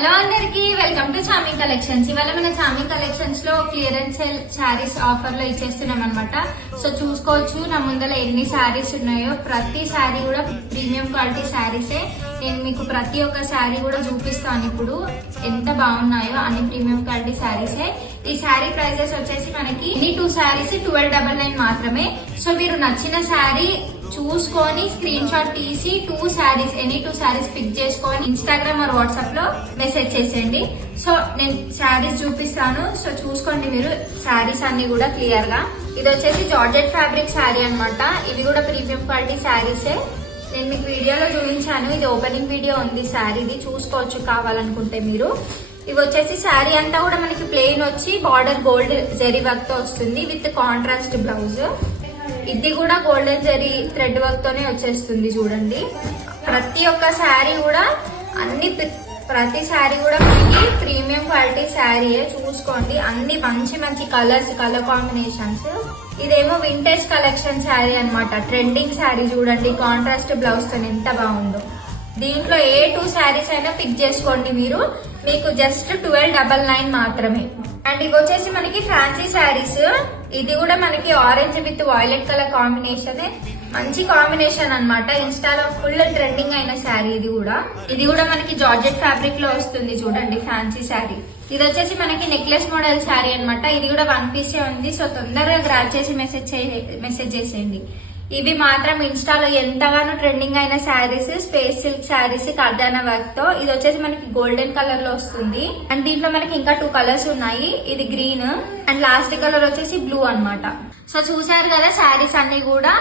Hello అందరికి welcome to charming collections. ఇవాళ మన చామింగ్ కలెక్షన్స్ లో క్లియరెన్స్ సేల్ శారీస్ ఆఫర్ లో ఇచ్చేస్తున్నాం అనమాట. సో చూసుకోవచ్చు నా ముందర ఎన్ని శారీస్ ఉన్నాయో. ప్రతి శారీ కూడా ప్రీమియం క్వాలిటీ శారీసే. నేను మీకు ప్రతి ఒక్క శారీ కూడా చూపిస్తాను ఇప్పుడు ఎంత బాగున్నాయో. అన్ని ప్రీమియం క్వాలిటీ శారీసే. ఈ శారీ ప్రైజెస్ వచ్చేసి మనకి ఎనీ 2 శారీస్ 1299 మాత్రమే. సో మీరు నచ్చిన శారీ చూసుకొని స్క్రీన్ షాట్ తీసి ఎనీ 2 శారీస్ పిక్ చేసుకొని ఇన్స్టాగ్రామ్ ఆర్ వాట్సాప్ లో మెసేజ్ చేసేయండి. సో నేను శారీస్ చూపిస్తాను. సో చూసుకోండి మీరు శారీస్ అన్ని కూడా క్లియర్ గా. ఇది వచ్చేసి జార్జెట్ ఫ్యాబ్రిక్ శారీ అనమాట. ఇవి కూడా ప్రీమియం క్వాలిటీ శారీసే. నేను మీకు వీడియోలో చూపించాను. ఇది ఓపెనింగ్ వీడియో ఉంది శారీది, చూసుకోవచ్చు కావాలనుకుంటే మీరు. ఇవి వచ్చేసి శారీ అంతా కూడా మనకి ప్లెయిన్ వచ్చి బార్డర్ గోల్డ్ జరీ వర్క్ తో వస్తుంది విత్ కాంట్రాస్ట్ బ్లౌజ్. ఇది కూడా గోల్డెన్ జరీ థ్రెడ్ వర్క్ తోనే వచ్చేస్తుంది. చూడండి ప్రతి ఒక్క శారీ కూడా ప్రతి శారీ కూడా మనకి ప్రీమియం క్వాలిటీ శారీయే. చూసుకోండి అన్ని మంచి మంచి కలర్స్, కలర్ కాంబినేషన్స్. ఇదేమో వింటేజ్ కలెక్షన్ శారీ అనమాట. ట్రెండింగ్ శారీ చూడండి, కాంట్రాస్ట్ బ్లౌజ్ తో ఎంత బాగుందో. దీంట్లో ఏ 2 శారీస్ అయినా పిక్ చేసుకోండి మీరు. మీకు జస్ట్ 1299 మాత్రమే. అండ్ ఇవి వచ్చేసి మనకి ఫ్యాన్సీ శారీస్. ఇది కూడా మనకి orange with violet colour combination. మంచి కాంబినేషన్ అన్నమాట. ఇన్స్టాలో ఫుల్ ట్రెండింగ్ అయిన శారీ ఇది కూడా మనకి జార్జెట్ ఫ్యాబ్రిక్ లో వస్తుంది. చూడండి ఫ్యాన్సీ శారీ. ఇది వచ్చేసి మనకి నెక్లెస్ మోడల్ శారీ అన్నమాట. ఇది కూడా 1 పీసే ఉంది. సో తొందరగా గ్రాబ్ చేసి మెసేజ్ చేసేయండి. ఇవి మాత్రం ఇన్స్టాలో ఎంతగానో ట్రెండింగ్ అయిన శారీస్, స్పేస్ సిల్క్ శారీస్ కర్దానా వర్క్ తో. ఇది వచ్చేసి మనకి గోల్డెన్ కలర్ లో వస్తుంది. అండ్ దీంట్లో మనకి ఇంకా 2 కలర్స్ ఉన్నాయి. ఇది గ్రీన్ అండ్ లాస్ట్ కలర్ వచ్చేసి బ్లూ అన్నమాట. సో చూసారు కదా శారీస్ అన్ని కూడా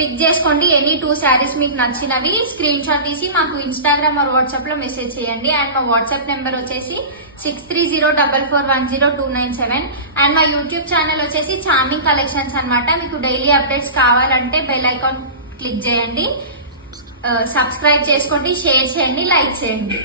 పిక్ చేసుకోండి. ఎనీ 2 శారీస్ మీకు నచ్చినవి స్క్రీన్ షాట్ తీసి మాకు ఇన్స్టాగ్రామ్ ఆర్ వాట్సాప్ లో మెసేజ్ చేయండి. అండ్ మా వాట్సాప్ నెంబర్ వచ్చేసి 6304410297. అండ్ మా యూట్యూబ్ ఛానల్ వచ్చేసి చామింగ్ కలెక్షన్స్ అన్నమాట. మీకు డైలీ అప్డేట్స్ కావాలంటే బెల్ ఐకాన్ క్లిక్ చేయండి, సబ్స్క్రైబ్ చేసుకోండి, షేర్ చేయండి, లైక్ చేయండి.